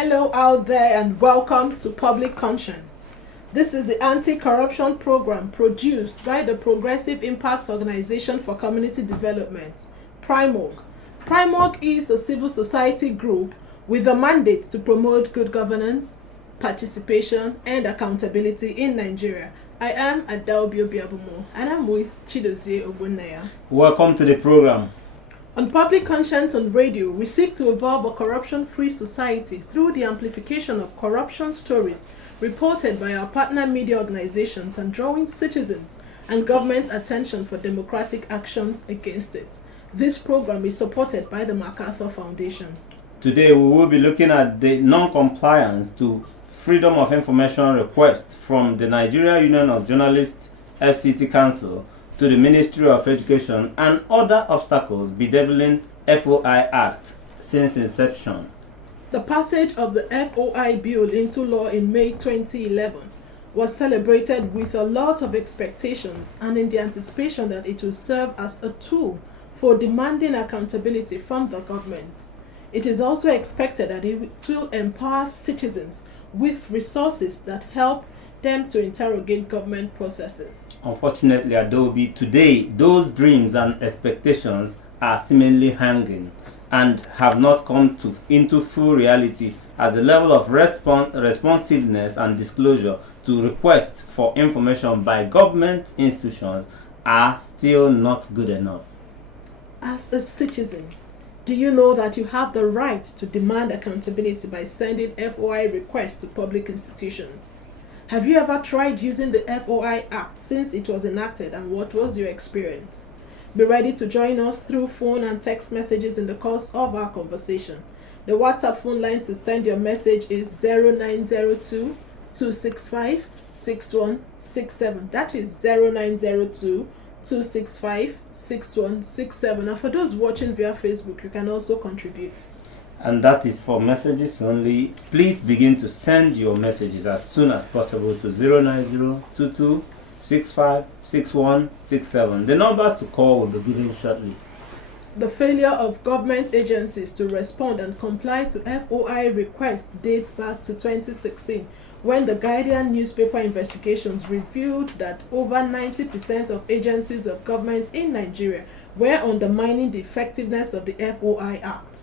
Hello out there and welcome to Public Conscience. This is the anti-corruption program produced by the Progressive Impact Organization for Community Development, PRIMOG. PRIMOG is a civil society group with a mandate to promote good governance, participation, and accountability in Nigeria. I am Adaobi Obiabumo and I'm with Chidozie Ogbonnaya. Welcome to the program. On Public Conscience on Radio, we seek to evolve a corruption-free society through the amplification of corruption stories reported by our partner media organizations and drawing citizens and government attention for democratic actions against it. This program is supported by the MacArthur Foundation. Today we will be looking at the non-compliance to Freedom of Information request from the Nigeria Union of Journalists FCT Council to the Ministry of Education and other obstacles bedeviling FOI Act since inception. The passage of the FOI bill into law in May 2011 was celebrated with a lot of expectations and in the anticipation that it will serve as a tool for demanding accountability from the government. It is also expected that it will empower citizens with resources that help them to interrogate government processes. Unfortunately, Adobe, today those dreams and expectations are seemingly hanging and have not come into full reality, as the level of responsiveness and disclosure to requests for information by government institutions are still not good enough. As a citizen, do you know that you have the right to demand accountability by sending FOI requests to public institutions? Have you ever tried using the FOI Act since it was enacted, and what was your experience? Be ready to join us through phone and text messages in the course of our conversation. The WhatsApp phone line to send your message is 0902 265 6167. That is 0902 265 6167. And for those watching via Facebook, you can also contribute. And that is for messages only. Please begin to send your messages as soon as possible to 09022 65 6167. The numbers to call will be given shortly. The failure of government agencies to respond and comply to FOI requests dates back to 2016, when the Guardian newspaper investigations revealed that over 90% of agencies of government in Nigeria were undermining the effectiveness of the FOI Act.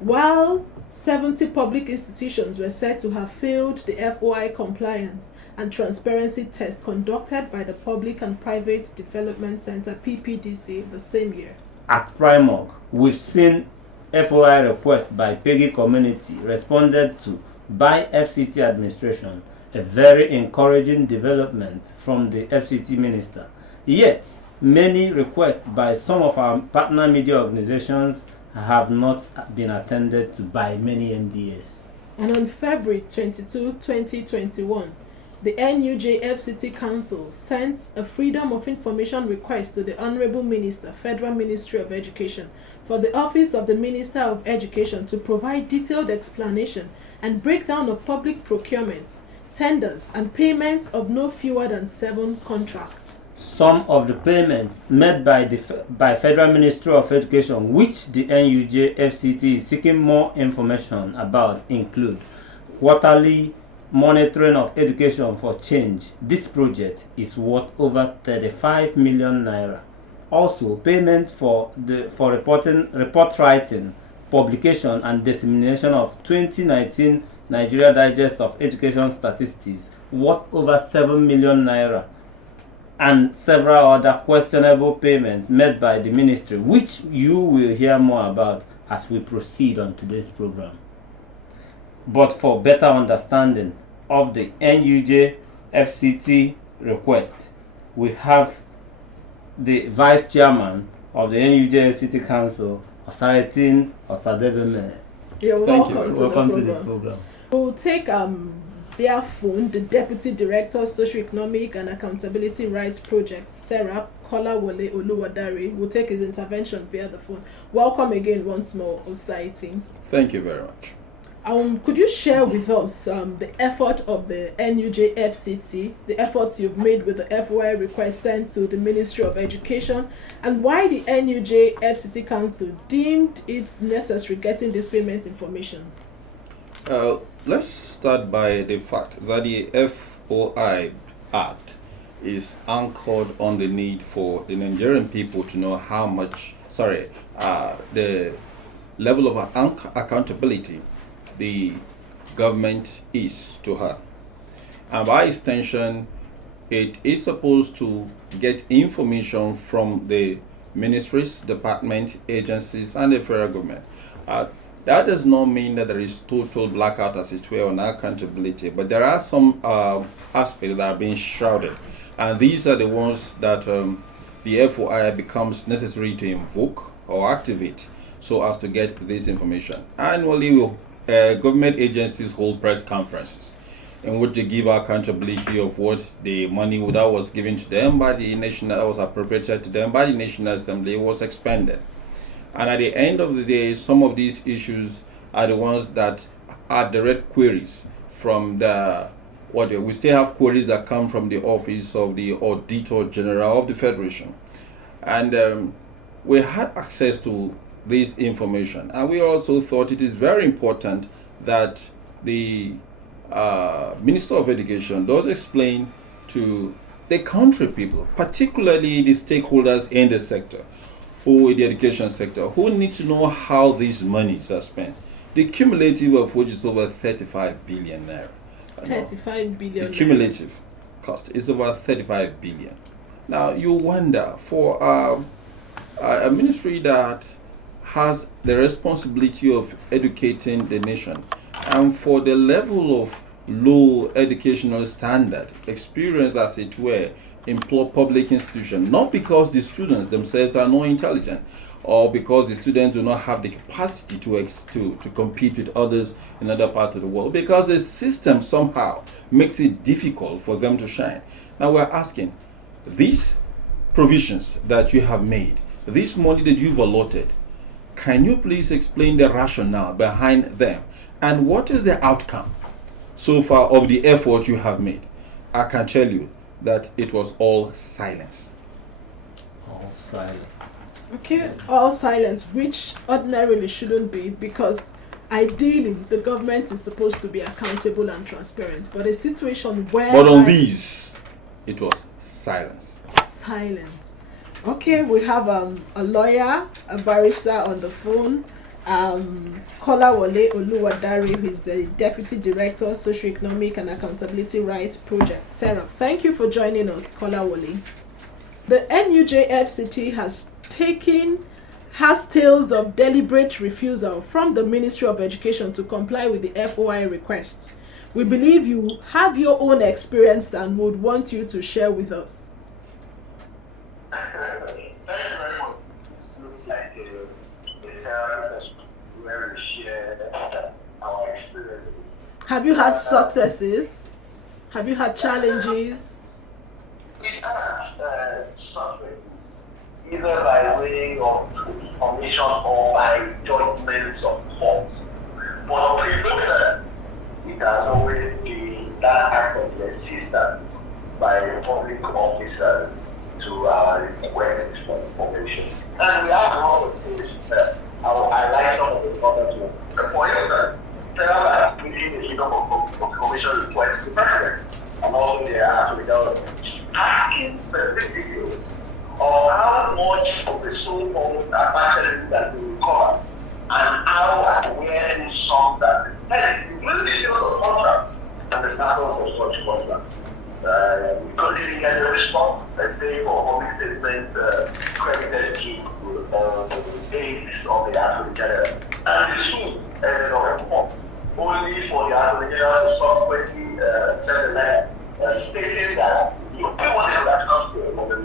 While 70 public institutions were said to have failed the FOI compliance and transparency test conducted by the Public and Private Development Center PPDC the same year. At PRIMOG, we've seen FOI requests by Peggy community responded to by FCT administration, a very encouraging development from the FCT minister. Yet, many requests by some of our partner media organizations have not been attended to by many MDAs. And on February 22, 2021, the NUJ FCT Council sent a Freedom of Information request to the Honorable Minister, Federal Ministry of Education, for the Office of the Minister of Education to provide detailed explanation and breakdown of public procurement, tenders, and payments of no fewer than 7 contracts. Some of the payments made by Federal Ministry of Education, which the NUJ FCT is seeking more information about, include quarterly monitoring of education for change. This project is worth over 35 million naira. Also, payments for report writing, publication, and dissemination of 2019 Nigeria Digest of Education Statistics, worth over 7 million naira. And several other questionable payments made by the ministry, which you will hear more about as we proceed on today's program. But for better understanding of the NUJ FCT request, we have the Vice Chairman of the NUJ FCT Council, Osaritin Osadebeme. You're welcome to the program. We'll take via phone the Deputy Director, Socio-Economic and Accountability Rights Project, SERAP, Kolawole Oluwadare, will take his intervention via the phone. Welcome again once more, Osaritin. Thank you very much. Could you share with us the effort of the NUJ FCT, the efforts you've made with the FOI request sent to the Ministry of Education, and why the NUJ FCT Council deemed it necessary getting this payment information? Let's start by the fact that the FOI Act is anchored on the need for the Nigerian people to know the level of accountability the government is to her. And by extension, it is supposed to get information from the ministries, departments, agencies, and the federal government. That does not mean that there is total blackout, as it were, on accountability, but there are some aspects that are being shrouded. And these are the ones that the FOI becomes necessary to invoke or activate so as to get this information. Annually, government agencies hold press conferences in which they give accountability of what the money that was given to them by the national, that was appropriated to them by the National Assembly, was expended. And at the end of the day, some of these issues are the ones that are direct queries from we still have queries that come from the office of the Auditor General of the Federation. And we had access to this information. And we also thought it is very important that the Minister of Education does explain to the country people, particularly the stakeholders in the sector, who in the education sector, who need to know how these monies are spent. The cumulative of which is over 35 billion naira. 35 billion. The cumulative cost is over 35 billion. Now you wonder, for a ministry that has the responsibility of educating the nation, and for the level of low educational standard, experience as it were, in public institutions, not because the students themselves are not intelligent or because the students do not have the capacity to compete with others in other parts of the world, because the system somehow makes it difficult for them to shine. Now we're asking, these provisions that you have made, this money that you've allotted, can you please explain the rationale behind them, and what is the outcome so far of the effort you have made? I can tell you that it was all silence. All silence. Okay, all silence, which ordinarily shouldn't be, because ideally the government is supposed to be accountable and transparent. But a situation where... But on these, it was silence. Silence. Okay, we have a lawyer, a barrister on the phone. Kolawole Oluwadare, who is the Deputy Director, Socioeconomic and Accountability Rights Project, SERAP. Thank you for joining us, Kolawole. The NUJ FCT has tales of deliberate refusal from the Ministry of Education to comply with the FOI requests. We believe you have your own experience and would want you to share with us. Thank you very much. This looks like a therapy session where we share our experiences. Have you had successes? Have you had challenges? We had successes, either by way of information or by judgments of court. But predominantly, it has always been that act of resistance by public officers to our requests for information. And we have a lot of things I will highlight some of the other ones. For instance, SERAP making a freedom of information request to the president, and also the actually government, asking specific details of how much of the so-called advantages that we recover and how and where these sums are been spent, including the details of contracts and the status of such contracts. We couldn't get a response, let's say, for public statement credited to aides of the Attorney General. And the suits ended up in court, only for the Attorney General to subsequently send a letter stating that we wanted to account for the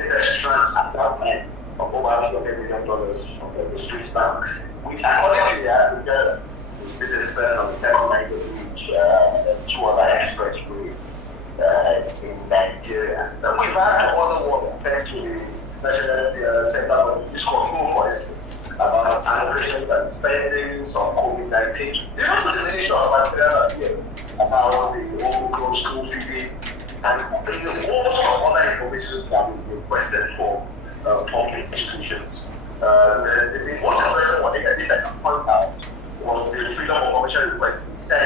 latest strand at that time of over $200 million from the Swiss banks, which according to the Attorney General, this is on the second night of which two other expressways in Nigeria. And we've had other work thanks to the National Center for Disease Control, for instance, about allocations and spendings on COVID-19. Even to the nation of material affairs about the overgrown school feeding and the host of other information that we requested for public institutions. The most interesting one I think I can point out was the freedom of information request sent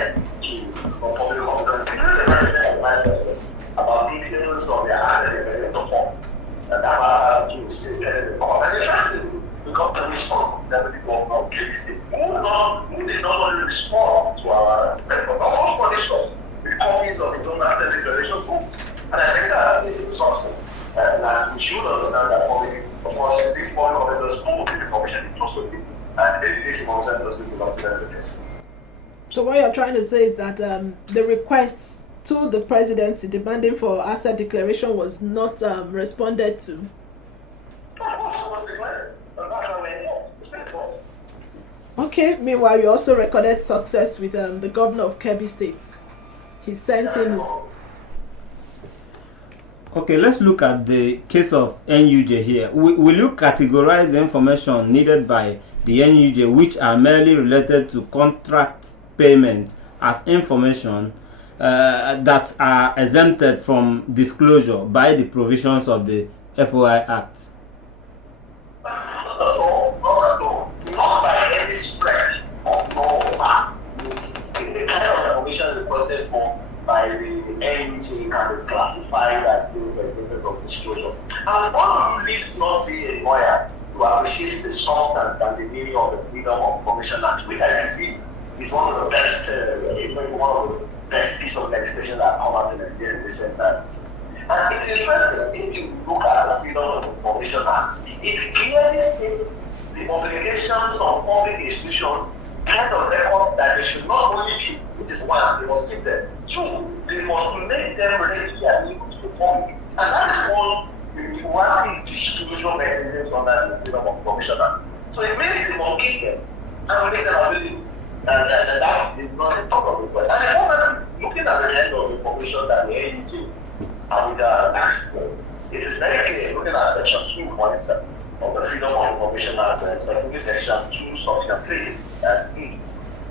responsibility of KBC, who did not only respond to our request, but also furnished us with copies of his own asset declaration books. And I think that's the something that we should understand that public, of course, these public officers who this information is also given, and this information doesn't belong to them. So what you're trying to say is that the requests to the presidency demanding for asset declaration was not responded to. Okay, meanwhile, you also recorded success with the governor of Kebbi State. He sent in his... Okay, let's look at the case of NUJ here. Will you categorize the information needed by the NUJ which are merely related to contract payments as information that are exempted from disclosure by the provisions of the FOI Act? Not by any stretch of no fact. The kind of information requested for by the NUJ can be classified as those exempted from disclosure. And one needs not be a lawyer to appreciate the substance and the meaning of the Freedom of Information Act, which I believe is one of the best pieces of legislation that come out in the recent times. And it's interesting if you look at the Freedom of Information Act, it clearly states the obligations of public institutions, kind of records that they should not only keep, which is one, they must keep them. Two, they must make them ready and able to the public. And that is one disclosure mechanisms under the Freedom of Information Act. So it means they must keep them and make them available. And that is not a top of request. And the moment looking at the end of the information that the NUJ has asked for, it is very clear, looking at section 2, for instance, of the Freedom of Information Act, specifically section 2, section 3, that it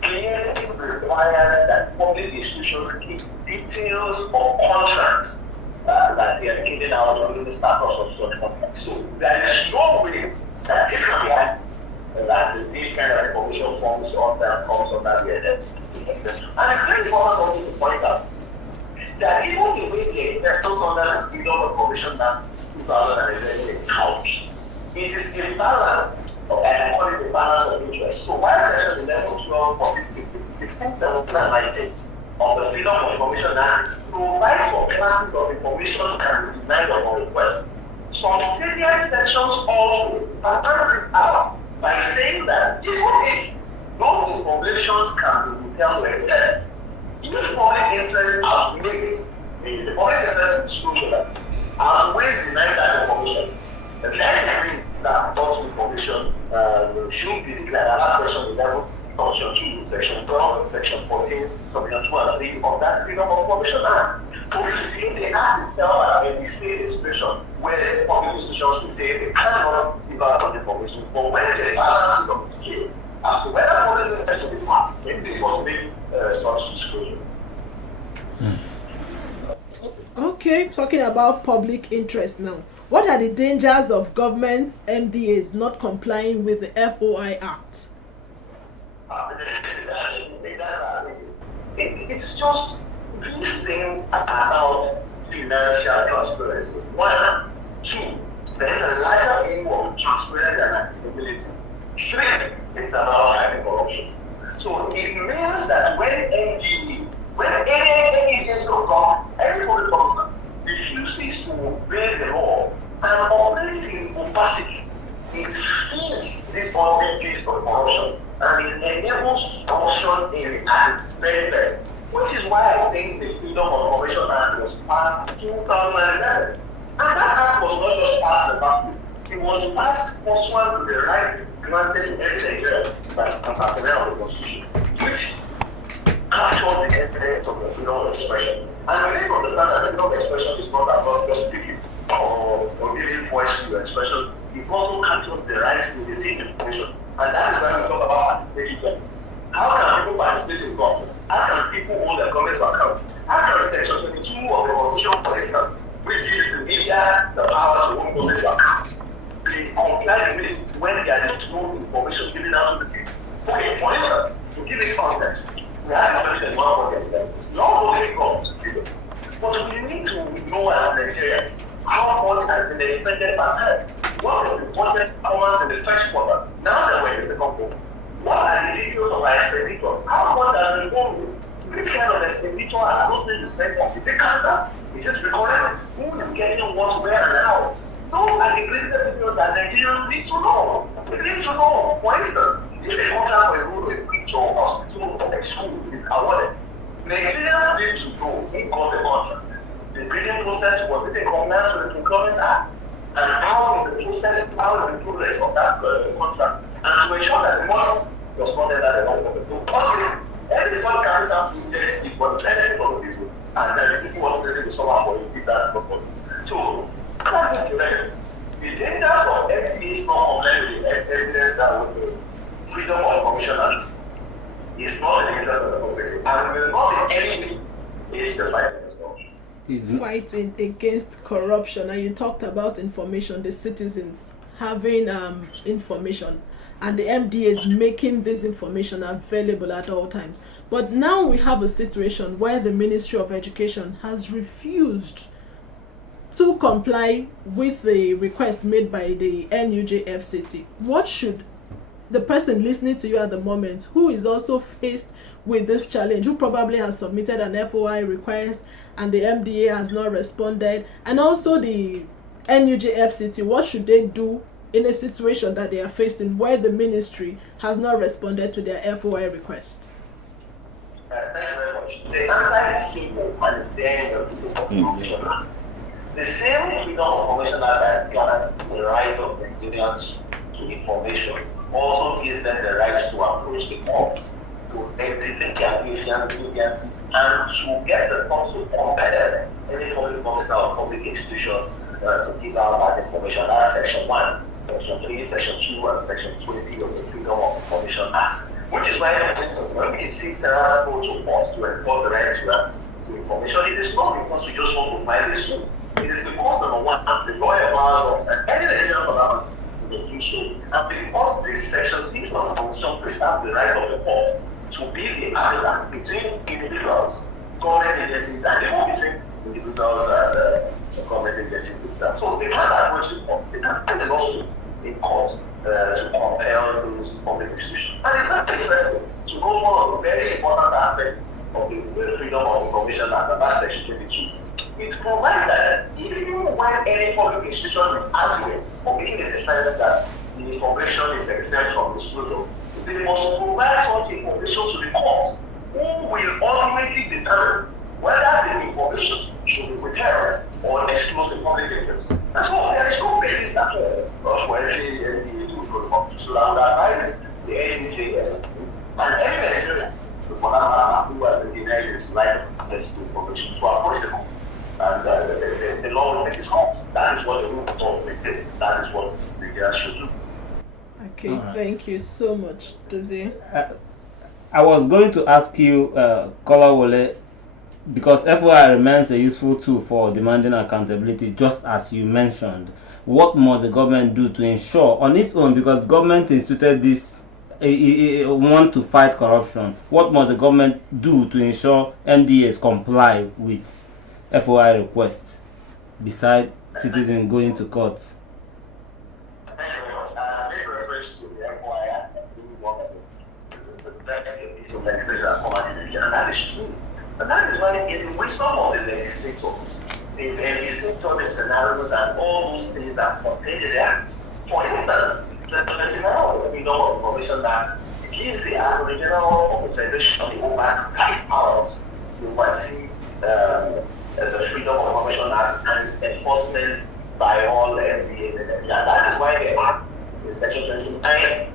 clearly requires that public institutions keep details of contracts that they are giving out under the status of such contracts. So there is no way that this can be handled, that this kind of information comes under the identity. And it's very important also to point out that even the way the investors under the Freedom of Information Act 2011 is couched, it is a balance of the balance of interest. So while section 11, 12, 14, 15, 16, 17, and 19 of the Freedom of Information Act provides for classes of information can be denied upon request, some salient sections also balance it out by saying that even if those informations can be withheld to extent, if public interest outweighs the public interest in disclosure outweighs denying that information, that means that those information should be declared under section 11, section 2, section 12, section 14, section 2 and 3 of that Freedom of Information Act. So you see the act itself as a state situation where public institutions will say they cannot give out information, but when the balance is on the scale as to whether public interest is hard, maybe it must make such disclosure. Okay, talking about public interest now. What are the dangers of government MDAs not complying with the FOI Act? It's just these things are about financial transparency. 1, 2, then a larger view of transparency and accountability. 3, it's about anti-corruption. So it means that when NGEs, when any agency of government, every public officer refuses to obey the law and operates in opacity, it feeds this public of corruption and it enables corruption at its very best. Which is why I think the Freedom of Information Act was passed in 2011. And that act was not just passed the back. It was passed pursuant to the rights granted in every Nigeria by some personnel of the Constitution, which captured the essence of the freedom of expression. And we need to understand that freedom of expression is not about just speaking or giving voice to expression. It also captures the rights to receive information. And that is why we talk about participating governments. How can people participate in government? How can people hold their government to account? How can section 22 of the Constitution, for instance, which gives the media the power to hold government to account, be complied with when there is no information given out to the people? Okay, for instance, to give it context, we have knowledge in one of the evidences. Not only government, but we need to know as Nigerians how much has been expended per time. What is the budget performance in the first quarter? Now that we're in the second book, what are the details of our expenditures? How much are we borrowing? Which kind of expenditure are those things to spend on? Is it capital? Is it recurrent? Who is getting what, where, and how? Those are the critical details that Nigerians need to know. They need to know. For instance, if a contract for a road or a bridge or hospital or a school is awarded, Nigerians need to know who got the contract. The bidding process, was it in compliance with the Procurement Act? And how is the process, how is the progress of that contract? And to ensure that the money was not there at the wrong moment. So, every sort of capital project is for the benefit of the people, and then the people was ready to suffer for it, if that's not possible. So, according to them, the dangers of MDAs not complying with the evidence that with the Freedom of Information Act is not in the interest of the democracy, and will not in any way is the fight against corruption. Fighting against corruption, and you talked about information, the citizens having information, and the MDAs making this information available at all times. But now we have a situation where the Ministry of Education has refused to comply with the request made by the NUJ FCT. What should the person listening to you at the moment, who is also faced with this challenge, who probably has submitted an FOI request and the MDA has not responded, and also the NUJ FCT, what should they do in a situation that they are facing where the ministry has not responded to their FOI request? Thank you very much. The answer is simple, and it's there in the Freedom of Information Act. The same Freedom of Information Act that guarantees the right of Nigerians to information also gives them the right to approach the courts, to exhibit their grievances, and to get the courts to compel any public officer or public institution to give out that information. That's Section 1, Section 3, Section 2, and Section 20 of the Freedom of Information Act. Which is why, for instance, when we see SERAP go to courts to enforce the right to information, it is not because we just want to file a suit. It is because, number one, the law allows us, and any Nigerian government will do so, and because this Section 6 of the Constitution preserves the right of the court to be the arbiter between individuals, government agencies, and even between individuals and government agencies themselves. So they can't approach the court, they can't put the lawsuit in court to compel those public institutions. And it's not interesting to go one of the very important aspects of the Freedom of Information Act, about Section 22. It provides that even when any public institution is arguing or making a defense that the information is exempt from disclosure, they must provide such information to the court, who will ultimately determine whether the information should be withheld or disclosed in public interest. And so there is no basis at all for entering the NDA to protocol. So I would advise the NUJ and any Nigerian who has been denied his right of access to information to approach the court. And the law will make its court. That is what the rule of law is. That is what Nigerians should do. Okay, right. Thank you so much, Dozie. I was going to ask you, Kolawole, because FOI remains a useful tool for demanding accountability, just as you mentioned. What must the government do to ensure on its own, because government instituted this, want to fight corruption, what must the government do to ensure MDAs comply with FOI requests, besides citizens going to court? Thank you very much. I make reference to the FOI Act, one of the best piece of legislation that comes in, and that is true. And that is why, in the wisdom of the legislator, they legislate the scenarios and all those things that contain the act. For instance, the General Freedom of Information Act gives the Attorney General of the Federation the oversight powers to oversee the Freedom of Information Act and its enforcement by all MDAs and everything. And that is why the Act in Section 29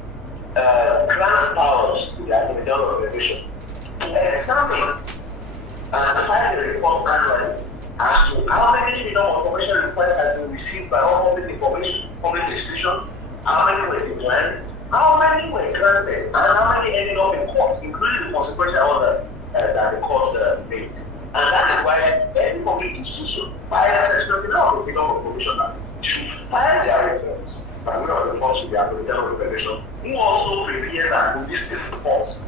grants powers to the Attorney General of the Federation to examine and file a report annually as to how many freedom of information requests have been received by all public institutions, how many were declined, how many were granted, and how many ended up in court, including the consequential orders that the court made. And that is why any public institution, via Section 29 of the Freedom of Information Act, should file their reports, and we are reports to the Attorney General of the Federation, who also prepares and releases reports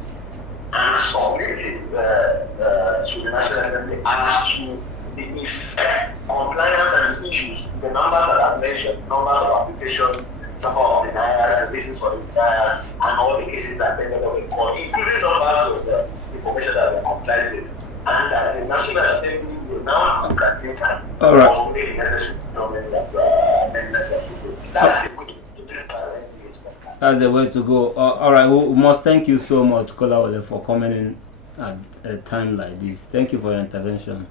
and submits it to the National Assembly as to the effect, compliance, and issues, the numbers that I've mentioned, numbers of applications, number of denials, the reasons for the denials, and all the cases that ended up in court, including numbers of the information that were complied with. And that the National Assembly will now look at it and all right. also make necessary amendments as we go. That's a good to do it. That's the way to go. All right, we must thank you so much, Kolawole, for coming in at a time like this. Thank you for your intervention.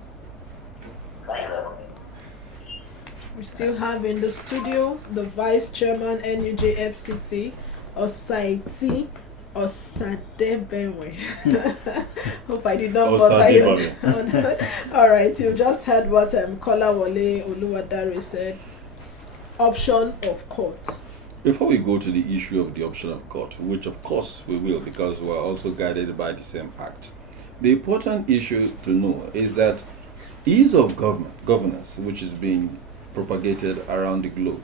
We still have in the studio the Vice Chairman NUJ FCT, Osaiti Osadebenwe. Hope I did not bother you. All right, you just heard what Kolawole Oluwadare said. Option of court. Before we go to the issue of the option of court, which of course we will because we are also guided by the same act, the important issue to know is that ease of governance, which is being propagated around the globe,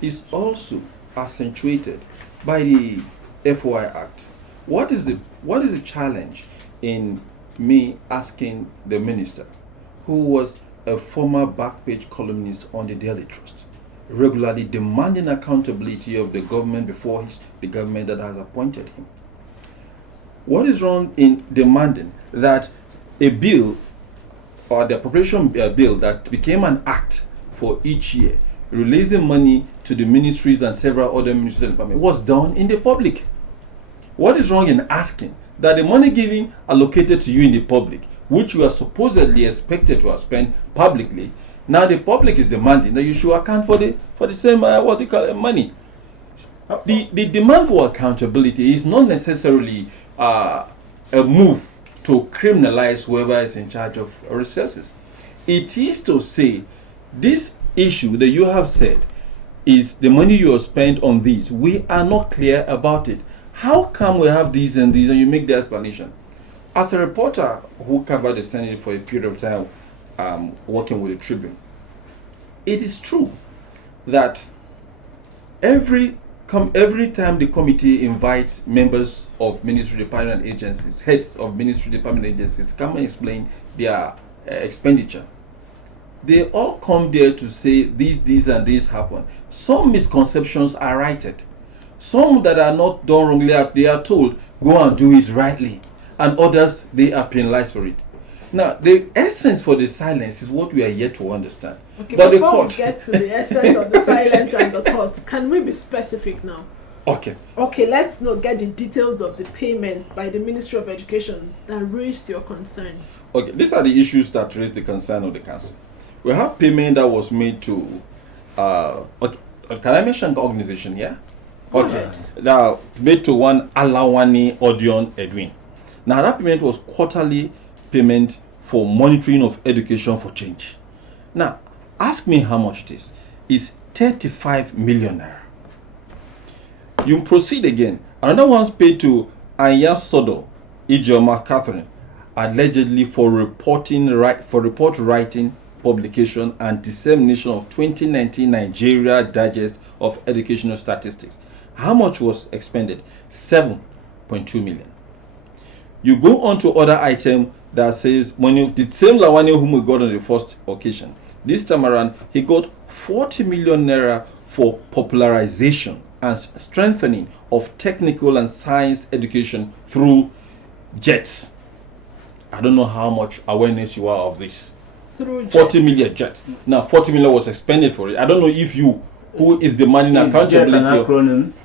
is also accentuated by the FOI Act. What is the challenge in me asking the minister, who was a former back page columnist on the Daily Trust, regularly demanding accountability of the government before the government that has appointed him? What is wrong in demanding that a bill or the appropriation bill that became an act for each year, releasing money to the ministries and several other ministries and departments, was done in the public? What is wrong in asking that the money given allocated to you in the public, which you are supposedly expected to have spent publicly, now the public is demanding that you should account for the same money? The demand for accountability is not necessarily a move to criminalize whoever is in charge of resources. It is to say, this issue that you have said is the money you have spent on these, we are not clear about it. How come we have these and these, and you make the explanation? As a reporter who covered the Senate for a period of time, working with the Tribune, it is true that every time the committee invites members of ministry department agencies, heads of ministry department agencies, come and explain their expenditure, they all come there to say these and these happen. Some misconceptions are righted. Some that are not done wrongly, they are told, go and do it rightly. And others, they are penalized for it. Now, the essence for the silence is what we are yet to understand. Okay, but before we get to the essence of the silence and the court, can we be specific now? Okay. Okay, let's not get the details of the payments by the Ministry of Education that raised your concern. Okay, these are the issues that raised the concern of the council. We have payment that was made to, can I mention the organization here? Okay, now made to one Alawani Odion Edwin. Now that payment was quarterly payment for monitoring of education for change. Now, ask me how much it is. It's 35 million naira. You proceed again. Another one's paid to Anya Sodo, MacArthur, allegedly for report writing, publication, and dissemination of 2019 Nigeria Digest of Educational Statistics. How much was expended? 7.2 million. You go on to other item that says money, the same Lawani whom we got on the first occasion. This time around, he got 40 million naira for popularization and strengthening of technical and science education through JETS. I don't know how much awareness you are of this. Through 40 million JETS. Now, 40 million was expended for it. I don't know if you, who is demanding accountability.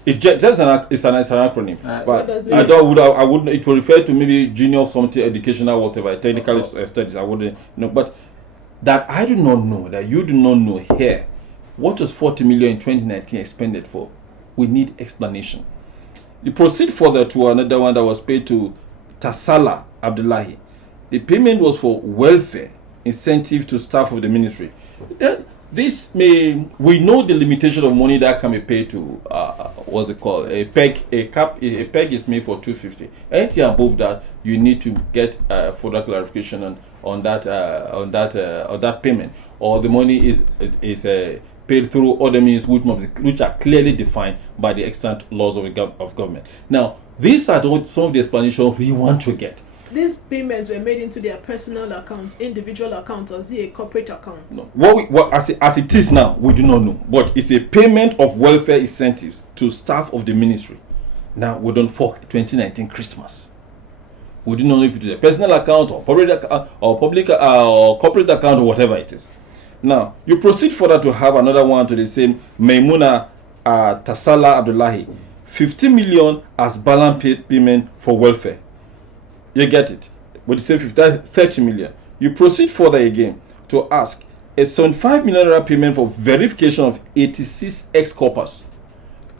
Is JET an acronym? It's an acronym. But I wouldn't. It will refer to maybe junior something, educational, whatever, technical studies. I wouldn't know. But that I do not know, that you do not know here, what was 40 million in 2019 expended for? We need explanation. You proceed further to another one that was paid to Tasala Abdullahi. The payment was for welfare incentive to staff of the ministry. We know the limitation of money that can be paid to what's it called, a peg is made for 250. Anything above that, you need to get further clarification on that payment, or the money is paid through other means which are clearly defined by the extant laws of government. Now, these are some of the explanations we want to get. these payments were made into their personal account, individual account, or is it a corporate account? No. As it is now, we do not know. But it's a payment of welfare incentives to staff of the ministry. Now, we don't for 2019 Christmas. We do not know if it is a personal account or public or corporate account or whatever it is. Now, you proceed further to have another one to the same Maimuna Tasala Abdullahi, 50 million as balance payment for welfare. You get it? But you say 30 million. You proceed further again to ask a 75 million payment for verification of 86 ex-corpus.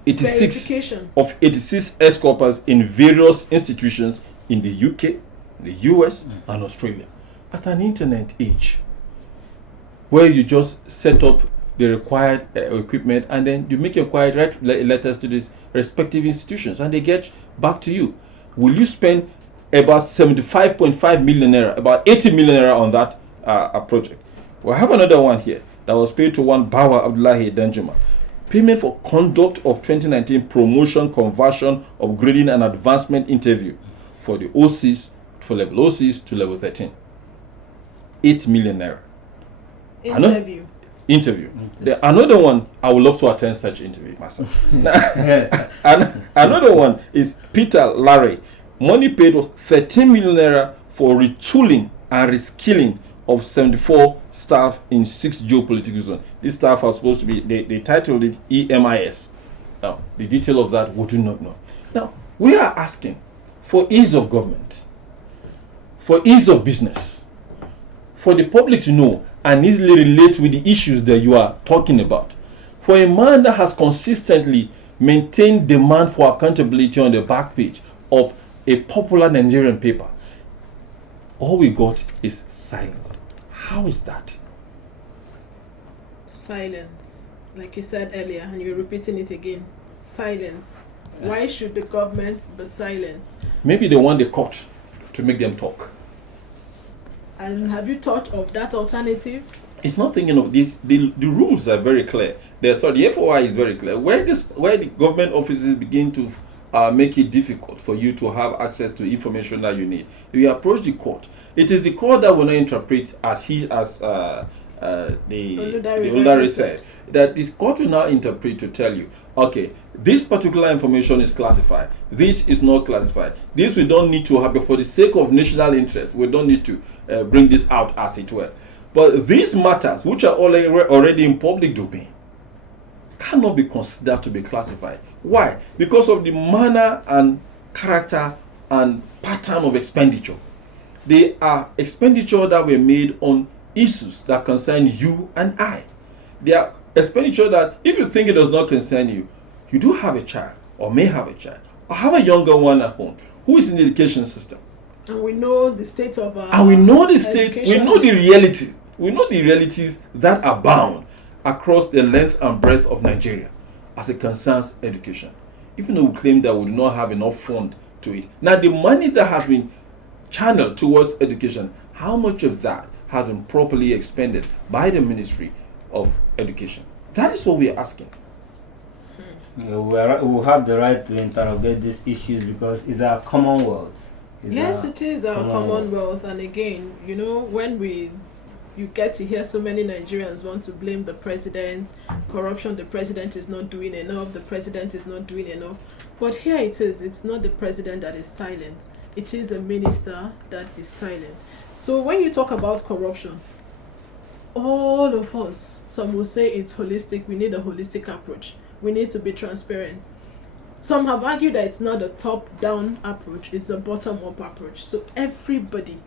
86 of 86 ex-corpus in various institutions in the UK, the US, and Australia. At an internet age, where you just set up the required equipment and then you make your required letters to these respective institutions and they get back to you. Will you spend about 75.5 million naira, about 80 million naira on that project? We have another one here that was paid to one Bawa Abdullahi Danjuma. Payment for conduct of 2019 promotion, conversion, upgrading and advancement interview for the OCs, for level OCs to level 13. 8 million naira. Interview. Another one, I would love to attend such interview myself. Another one is Peter Larry. Money paid was 13 million naira for retooling and reskilling of 74 staff in 6 geopolitical zones. These staff are supposed to be, they titled it EMIS. Now, the detail of that we do not know. Now, we are asking for ease of government, for ease of business, for the public to know and easily relate with the issues that you are talking about. For a man that has consistently maintained demand for accountability on the back page of a popular Nigerian paper, all we got is silence. How is that? Silence. Like you said earlier, and you're repeating it again. Silence. Why should the government be silent? Maybe they want the court to make them talk. And have you thought of that alternative? It's not thinking of this. The rules are very clear. The FOI is very clear. Where the government offices begin to make it difficult for you to have access to information that you need, if you approach the court, it is the court that will not interpret as the Oludare said, that this court will now interpret to tell you, okay, this particular information is classified, this is not classified, this we don't need to have, but for the sake of national interest, we don't need to bring this out as it were. But these matters, which are already in public domain, cannot be considered to be classified. Why? Because of the manner and character and pattern of expenditure. They are expenditure that were made on issues that concern you and I. They are expenditure that, if you think it does not concern you, you do have a child, or may have a child, or have a younger one at home who is in the education system. And we know the state of our and we know the state, we know the reality. We know the realities that abound across the length and breadth of Nigeria as it concerns education. Even though we claim that we do not have enough fund to it. Now, the money that has been channeled towards education, how much of that has been properly expended by the Ministry of Education? That is what we are asking. We have the right to interrogate these issues because it's our commonwealth. Yes, it is our commonwealth. And again, you know, when you get to hear so many Nigerians want to blame the president, corruption, the president is not doing enough, the president is not doing enough. But here it is, it's not the president that is silent. It is a minister that is silent. So when you talk about corruption, all of us, some will say it's holistic, we need a holistic approach. We need to be transparent. Some have argued that it's not a top-down approach, it's a bottom-up approach. So everybody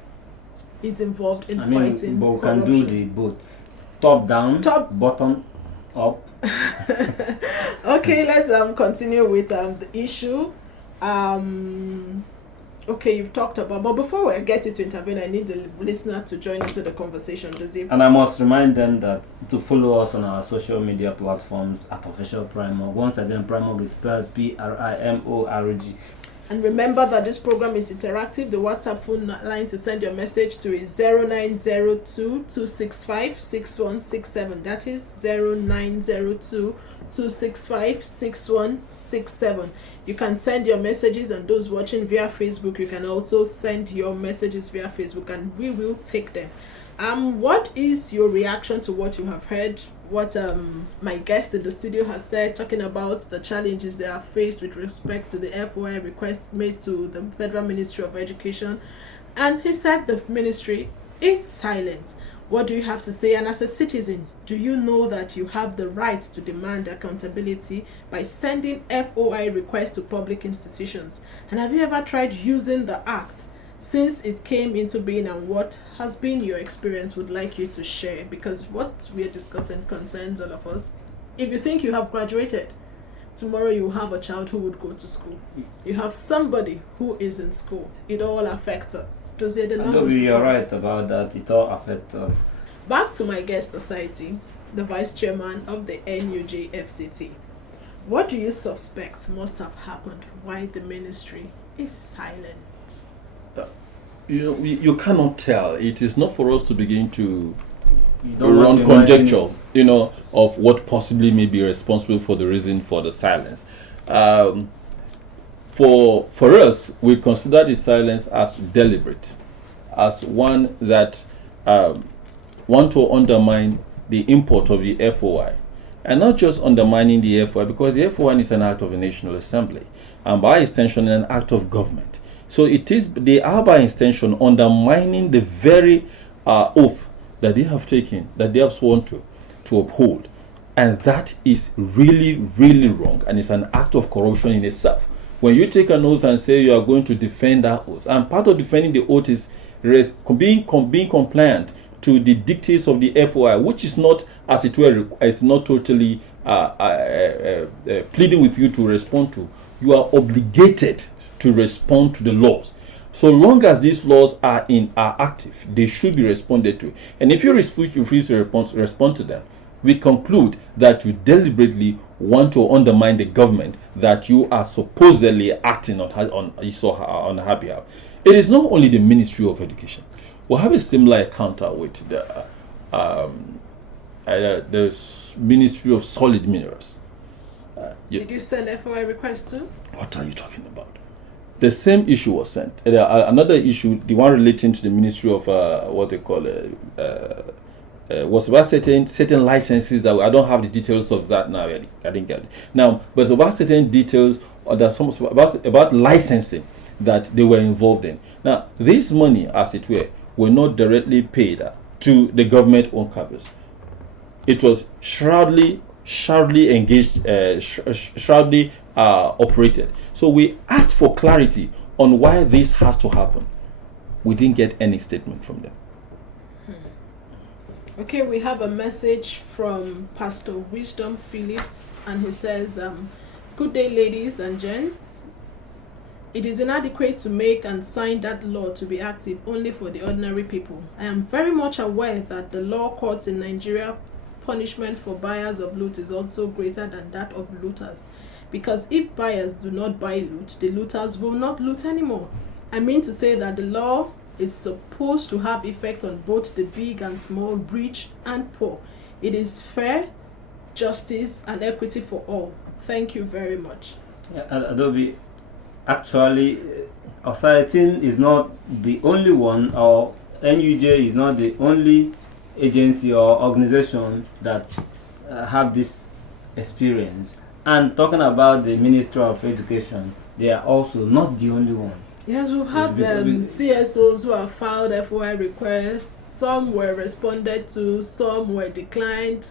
is involved in fighting but we corruption. can do the both. Top-down, bottom-up. Okay, let's continue with the issue. Okay, you've talked about, but before I get you to intervene, I need the listener to join into the conversation. And I must remind them that to follow us on our social media platforms at Official Primorg. Once again, Primorg is spelled Primorg. And remember that this program is interactive. The WhatsApp phone line to send your message to is 0902-265-6167. That is 0902-265-6167. You can send your messages, and those watching via Facebook, you can also send your messages via Facebook, and we will take them. What is your reaction to what you have heard? What my guest in the studio has said, talking about the challenges they are faced with respect to the FOI request made to the Federal Ministry of Education, and he said the ministry is silent. What do you have to say? And as a citizen, do you know that you have the right to demand accountability by sending FOI requests to public institutions? And have you ever tried using the act since it came into being, and what has been your experience? Would like you to share, because what we are discussing concerns all of us. If you think you have graduated, tomorrow you will have a child who would go to school. You have somebody who is in school. It all affects us. You're right about that. It all affects us. Back to my guest society, the vice chairman of the NUJ FCT. What do you suspect must have happened? Why the ministry is silent? You cannot tell. It is not for us to begin to don't want run to conjecture, imagine of what possibly may be responsible for the reason for the silence. For us, we consider the silence as deliberate, as one that want to undermine the import of the FOI, and not just undermining the FOI, because the FOI is an act of the National Assembly, and by extension an act of government. So they are by extension undermining the very oath that they have taken, that they have sworn to uphold. And that is really, really wrong, and it's an act of corruption in itself. When you take an oath and say you are going to defend that oath, and part of defending the oath is being compliant to the dictates of the FOI, which is not, as it were, is not totally pleading with you to respond to. You are obligated to respond to the laws. So long as these laws are active, they should be responded to. And if you refuse to respond to them, we conclude that you deliberately want to undermine the government that you are supposedly acting on her behalf. It is not only the Ministry of Education. We have a similar encounter with the Ministry of Solid Minerals. Did you send FOI requests too? What are you talking about? The same issue was sent. Another issue, the one relating to the Ministry of what they call was about certain licenses that I don't have the details of that now. I didn't get it now, but about certain details or that some about licensing that they were involved in. Now, this money, as it were not directly paid to the government owned campus. It was shroudly engaged, shroudly operated. So we asked for clarity on why this has to happen. We didn't get any statement from them. Okay, we have a message from Pastor Wisdom Phillips, and he says, good day, ladies and gents. It is inadequate to make and sign that law to be active only for the ordinary people. I am very much aware that the law courts in Nigeria punishment for buyers of loot is also greater than that of looters. Because if buyers do not buy loot, the looters will not loot anymore. I mean to say that the law is supposed to have effect on both the big and small, rich and poor. It is fair, justice, and equity for all. Thank you very much. Adobe, actually, Osaitin is not the only one, or NUJ is not the only agency or organization that have this experience. And talking about the Ministry of Education, they are also not the only one. Yes, we've had CSOs who have filed FOI requests. Some were responded to, some were declined.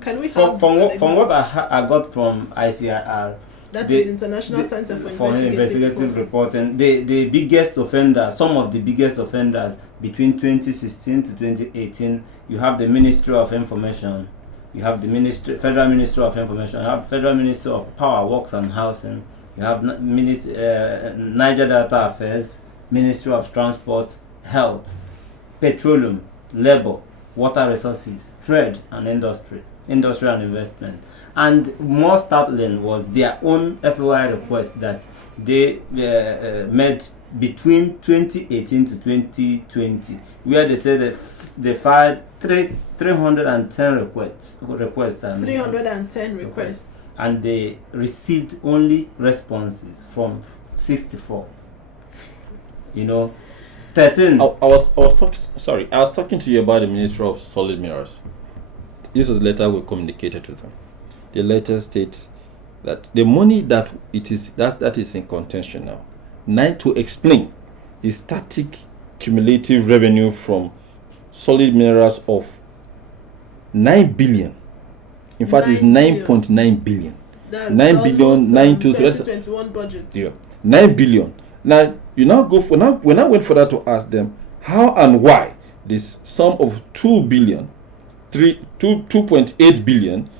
Can we have from what I got from ICIR, that is International Center for Investigative Reporting, the biggest offenders, some of the biggest offenders between 2016 to 2018, you have the Ministry of Information, you have the Federal Ministry of Information, you have Federal Ministry of Power, Works and Housing, you have Niger Data Affairs, Ministry of Transport, Health, Petroleum, Labor, Water Resources, Trade and Industry. Industry and Investment. And more startling was their own FOI request that they made between 2018 to 2020, where they said that they filed 310 requests. 310 requests. And they received only responses from 64. 13. I was talking to you about the Ministry of Solid Minerals. This is the letter we communicated to them. The letter states that the money that is in contention now, to explain the static cumulative revenue from solid minerals of 9 billion. In fact, it's 9.9 billion. That's 9 billion, 92. 2021 budget. Yeah, 9 billion. Now, you now go for when I went further to ask them how and why this sum of 2.8 billion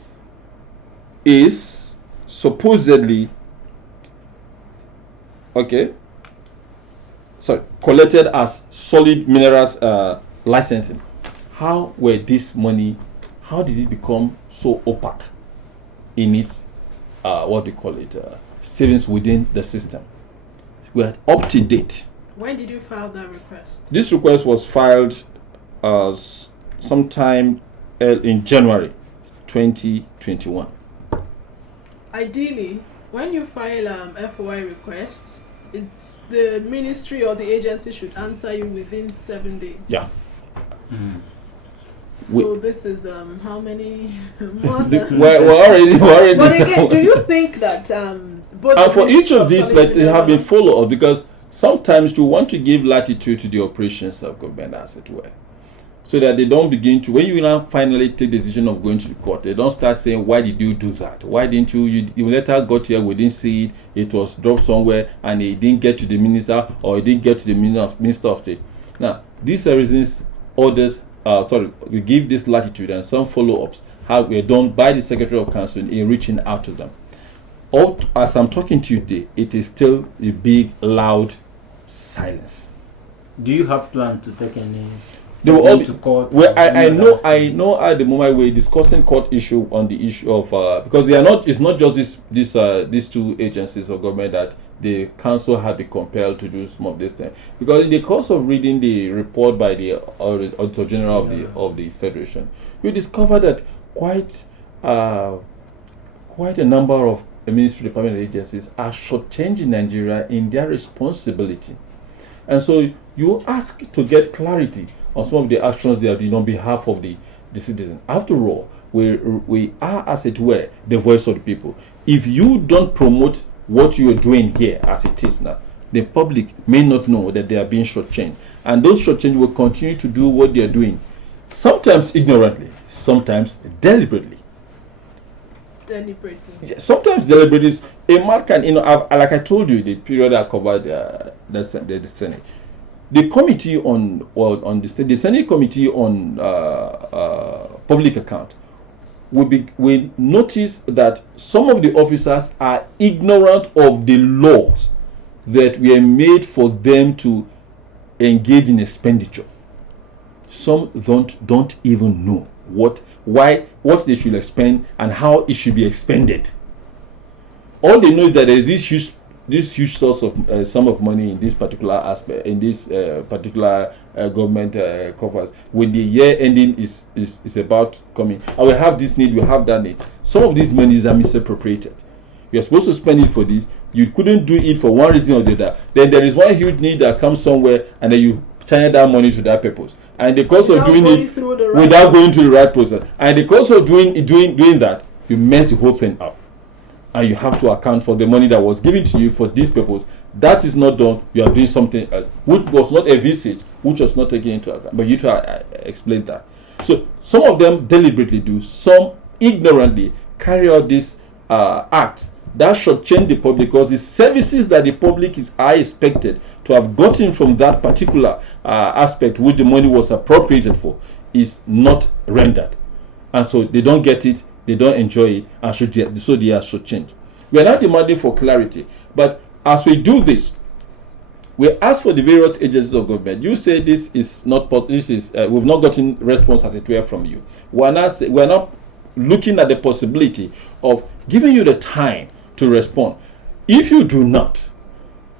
is supposedly collected as solid minerals licensing. How were this money? How did it become so opaque in its savings within the system? We are up to date. When did you file that request? This request was filed sometime in January 2021. Ideally, when you file FOI request, it's the ministry or the agency should answer you within 7 days. Yeah. So this is how many months? We're already. But again, do you think that both and for each of these, they have been follow up, because sometimes you want to give latitude to the operations of government, as it were, so that they don't begin to, when you now finally take the decision of going to the court, they don't start saying, why did you do that? Why didn't you letter got here, we didn't see it, it was dropped somewhere, and it didn't get to the minister, or it didn't get to the minister of state. Now, these are reasons others, we give this latitude, and some follow-ups were done by the Secretary of Council in reaching out to them. As I'm talking to you today, it is still a big, loud silence. Do you have plan to take any? They will all to court. Well, I know at the moment we're discussing court issue on the issue of because they are not. It's not just these two agencies of government that the council had been compelled to do some of this thing, because in the course of reading the report by the Auditor General of the Federation, we discovered that quite a number of ministry department agencies are shortchanging Nigeria in their responsibility, and so you ask to get clarity on some of the actions they are doing on behalf of the citizen. After all, we are, as it were, the voice of the people. If you don't promote what you are doing here as it is now, the public may not know that they are being shortchanged, and those shortchanged will continue to do what they are doing, sometimes ignorantly, sometimes deliberately. Yeah, sometimes deliberately. A man can, like I told you, the period I covered the Senate. The committee on the Senate Committee on Public Account will notice that some of the officers are ignorant of the laws that were made for them to engage in expenditure. Some don't even know what they should expend and how it should be expended. All they know is that there is this huge source of sum of money in this particular aspect, in this particular government covers. When the year ending is about coming, I will have this need, we have that need. Some of these monies are misappropriated. You're supposed to spend it for this. You couldn't do it for one reason or the other. Then there is one huge need that comes somewhere, and then you channel that money to that purpose. And the cost of doing it without going to the right person, and the cost of doing that, you mess the whole thing up. And you have to account for the money that was given to you for this purpose. That is not done. You are doing something else, which was not envisaged, which was not taken into account. But you try to explain that. So some of them deliberately do, some ignorantly carry out these acts that shortchange the public, because the services that the public are expected to have gotten from that particular aspect, which the money was appropriated for, is not rendered, and so they don't get it. They don't enjoy it, and so they are shortchanged. We are not demanding for clarity, but as we do this, we ask for the various agencies of government. You say this is not. This is we've not gotten response, as it were, from you. We are not looking at the possibility of giving you the time to respond. If you do not,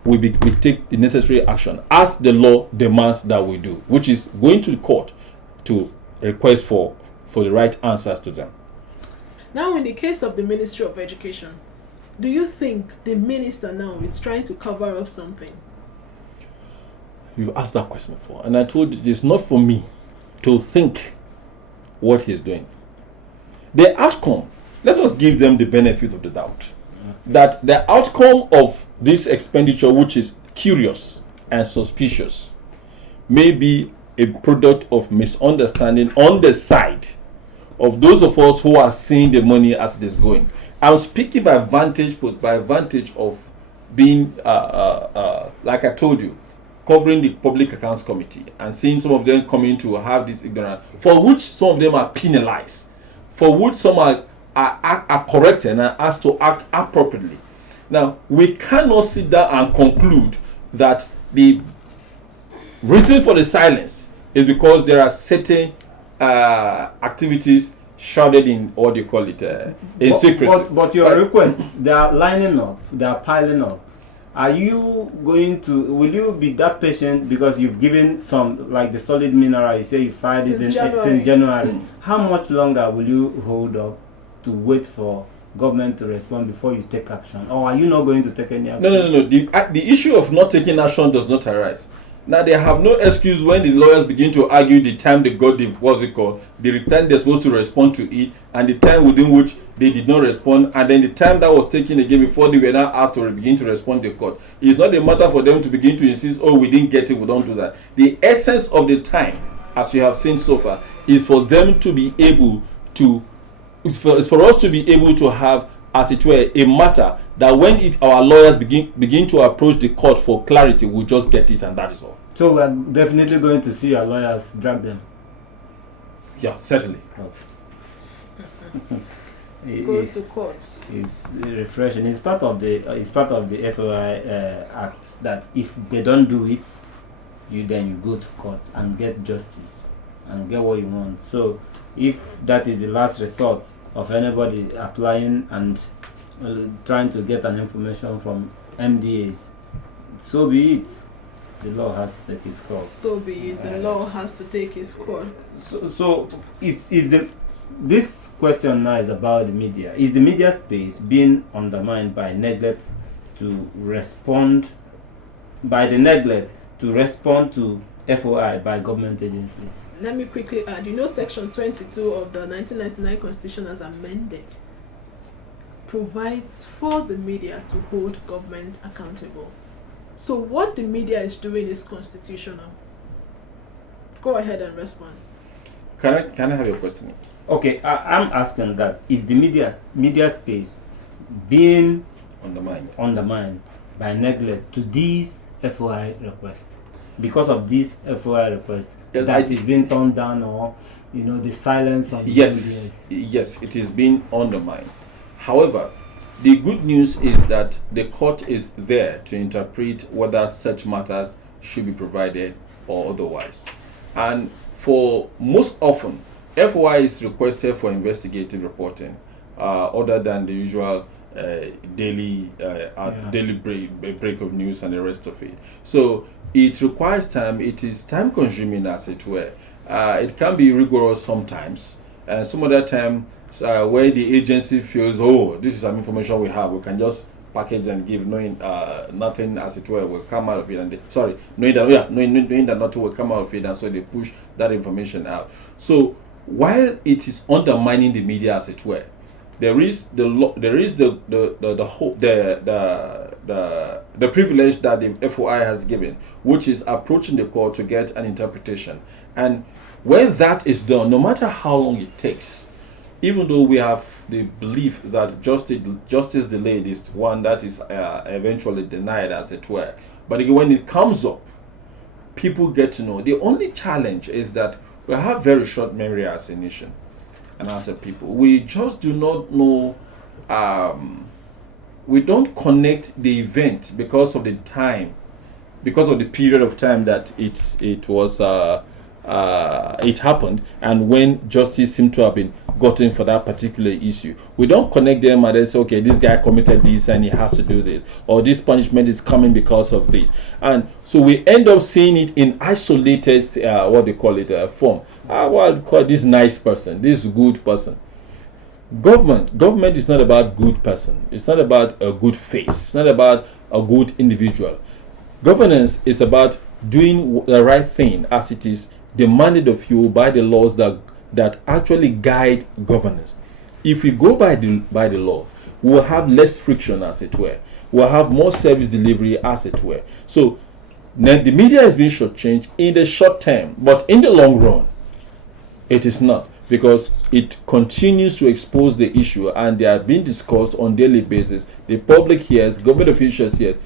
we take the necessary action as the law demands that we do, which is going to the court to request for the right answers to them. Now, in the case of the Ministry of Education, do you think the minister now is trying to cover up something? You've asked that question before, and I told you it's not for me to think what he's doing. The outcome, let us give them the benefit of the doubt. That the outcome of this expenditure, which is curious and suspicious, may be a product of misunderstanding on the side of those of us who are seeing the money as it is going. I'm speaking by advantage of being, like I told you, covering the Public Accounts Committee and seeing some of them coming to have this ignorance, for which some of them are penalized, for which some are corrected and are asked to act appropriately. Now, we cannot sit down and conclude that the reason for the silence is because there are certain activities shrouded in, what do you call it, in secrecy. But your requests, they are lining up, they are piling up. Are you will you be that patient because you've given some, like the solid mineral, you say you filed it in January. How much longer will you hold up to wait for government to respond before you take action? Or are you not going to take any action? No. The issue of not taking action does not arise. Now, they have no excuse when the lawyers begin to argue the time they got the time they're supposed to respond to it, and the time within which they did not respond, and then the time that was taken again before they were now asked to begin to respond to the court. It's not a matter for them to begin to insist, oh, we didn't get it, we don't do that. The essence of the time, as you have seen so far, is for them to be able to, for us to be able to have, as it were, a matter that when our lawyers begin to approach the court for clarity, we'll just get it, and that is all. So we're definitely going to see our lawyers drag them. Yeah, certainly. Go to court. It's refreshing. It's part of the FOI Act that if they don't do it, you go to court and get justice and get what you want. So if that is the last resort of anybody applying and trying to get an information from MDAs, so be it. The law has to take its course. So be it. The law has to take its course. So this question now is about the media. Is the media space being undermined by neglect to respond to FOI by government agencies? Let me quickly add, Section 22 of the 1999 Constitution as amended provides for the media to hold government accountable. So what the media is doing is constitutional. Go ahead and respond. Can I have your question? Okay, I'm asking that, is the media space being undermined by neglect to these FOI requests? Because of these FOI requests, that is being turned down, or the silence from the media? Yes, it is being undermined. However, the good news is that the court is there to interpret whether such matters should be provided or otherwise. And for most often, FOI is requested for investigative reporting, other than the usual daily break of news and the rest of it. So it requires time. It is time consuming, as it were. It can be rigorous sometimes, and some other time where the agency feels, oh, this is some information we have, we can just package and give, knowing nothing, as it were, will come out of it, and knowing that nothing will come out of it, and so they push that information out. So while it is undermining the media, as it were, there is the privilege that the FOI has given, which is approaching the court to get an interpretation. And when that is done, no matter how long it takes, even though we have the belief that justice delayed is one that is eventually denied, as it were, but again, when it comes up, people get to know. The only challenge is that we have very short memory as a nation and as a people. We just do not know. We don't connect the event because of the time, because of the period of time that it was it happened and when justice seemed to have been gotten for that particular issue. We don't connect them and then say, okay, this guy committed this and he has to do this, or this punishment is coming because of this. And so we end up seeing it in isolated, form. Well, call this nice person, this good person. Government is not about good person. It's not about a good face. It's not about a good individual. Governance is about doing the right thing as it is demanded of you by the laws that actually guide governance. If we go by the law, we will have less friction, as it were. We will have more service delivery, as it were. So the media is being shortchanged in the short term, but in the long run, it is not, because it continues to expose the issue and they are being discussed on daily basis. The public hears, government officials hear.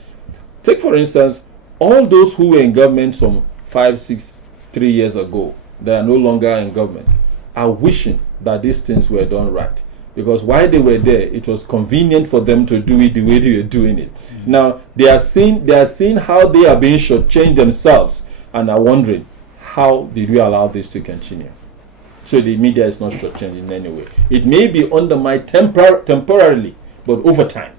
Take, for instance, all those who were in government some 5, 6, 3 years ago, they are no longer in government, are wishing that these things were done right. Because while they were there, it was convenient for them to do it the way they were doing it. Now, they are seeing how they are being shortchanged themselves and are wondering, how did we allow this to continue? So the media is not shortchanged in any way. It may be undermined temporarily, but over time,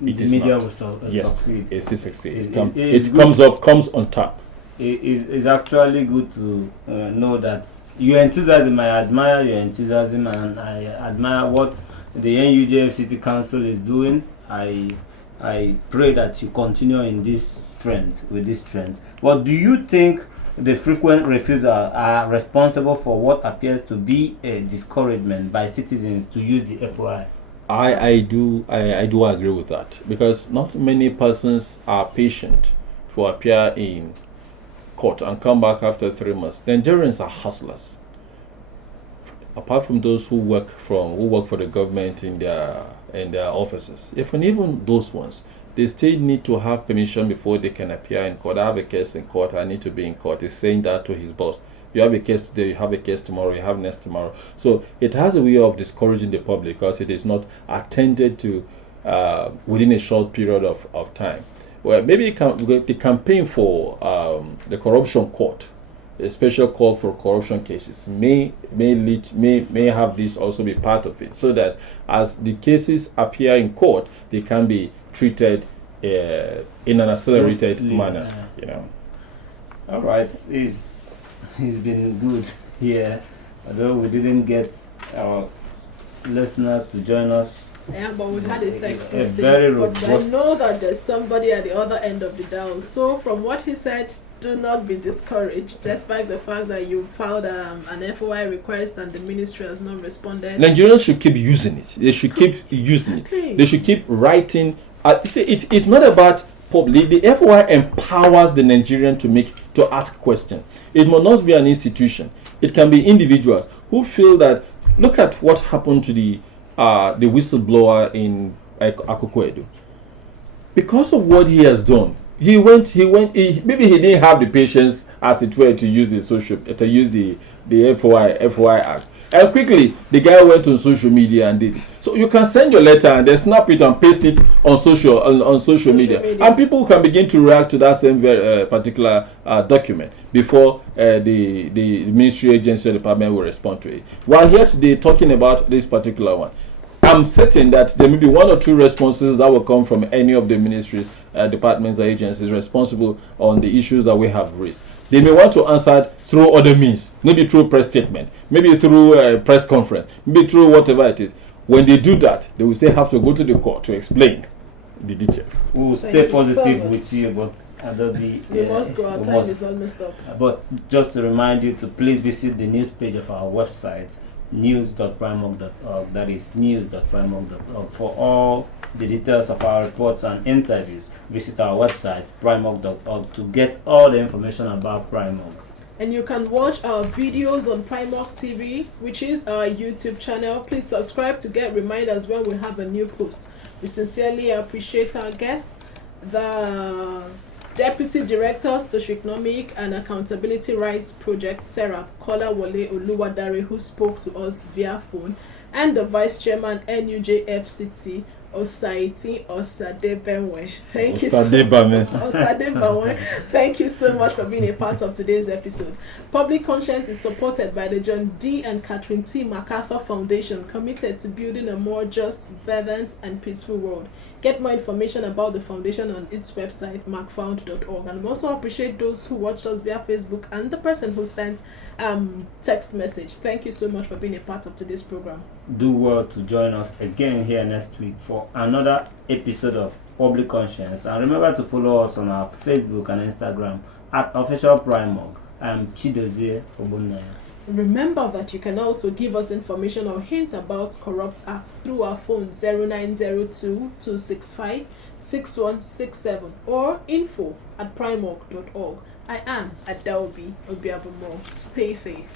the media will succeed. It will succeed. It comes on top. It's actually good to know that your enthusiasm, I admire your enthusiasm, and I admire what the NUJ FCT Council is doing. I pray that you continue in this strength, with this strength. But do you think the frequent refusals are responsible for what appears to be a discouragement by citizens to use the FOI? I do agree with that, because not many persons are patient to appear in court and come back after 3 months. Nigerians are hustlers. Apart from those who work for the government in their offices, even those ones, they still need to have permission before they can appear in court. I have a case in court, I need to be in court. He's saying that to his boss. You have a case today, you have a case tomorrow, you have next tomorrow. So it has a way of discouraging the public because it is not attended to within a short period of time. Well, maybe the campaign for the corruption court, a special court for corruption cases, may have this also be part of it, so that as the cases appear in court, they can be treated in an accelerated manner. All right, it's been good here, although we didn't get our listener to join us. Yeah, but we had a text message. But I know that there's somebody at the other end of the dial. So from what he said, do not be discouraged, despite the fact that you filed an FOI request and the ministry has not responded. Nigerians should keep using it. They should keep using it. They should keep writing. It's not about public. The FOI empowers the Nigerian to ask questions. It must not be an institution. It can be individuals who feel that, look at what happened to the whistleblower in Akoko-Edo. Because of what he has done, he maybe he didn't have the patience, as it were, to use the FOI Act. And quickly, the guy went on social media and did. So you can send your letter and then snap it and paste it on social media. And people can begin to react to that same particular document before the ministry agency or department will respond to it. While here today talking about this particular one, I'm certain that there may be 1 or 2 responses that will come from any of the ministries, departments, or agencies responsible on the issues that we have raised. They may want to answer through other means, maybe through press statement, maybe through a press conference, maybe through whatever it is. When they do that, they will say have to go to the court to explain the details. We'll stay positive with you, but Adobe. We must go. Our time is almost up. But just to remind you to please visit the news page of our website, news.primorg.org. That is news.primorg.org. For all the details of our reports and interviews, visit our website, primorg.org, to get all the information about Primorg. And you can watch our videos on Primorg TV, which is our YouTube channel. Please subscribe to get reminders when we have a new post. We sincerely appreciate our guests, the Deputy Director, Socioeconomic and Accountability Rights Project, SERAP, Kolawole Oluwadare, who spoke to us via phone, and the Vice Chairman, NUJ FCT, Osaiti Osadebenwe. Thank you Osadebame. Osadebenwe. Thank you so much for being a part of today's episode. Public Conscience is supported by the John D. and Catherine T. MacArthur Foundation, committed to building a more just, vibrant, and peaceful world. Get more information about the foundation on its website, macfound.org. And we also appreciate those who watched us via Facebook and the person who sent text message. Thank you so much for being a part of today's program. Do well to join us again here next week for another episode of Public Conscience. And remember to follow us on our Facebook and Instagram at Official Primog. I'm Chidozie Obunaya. Remember that you can also give us information or hints about corrupt acts through our phone 0902-265-6167 or info@primorg.org. I am Adelbi Obiabumo. Stay safe.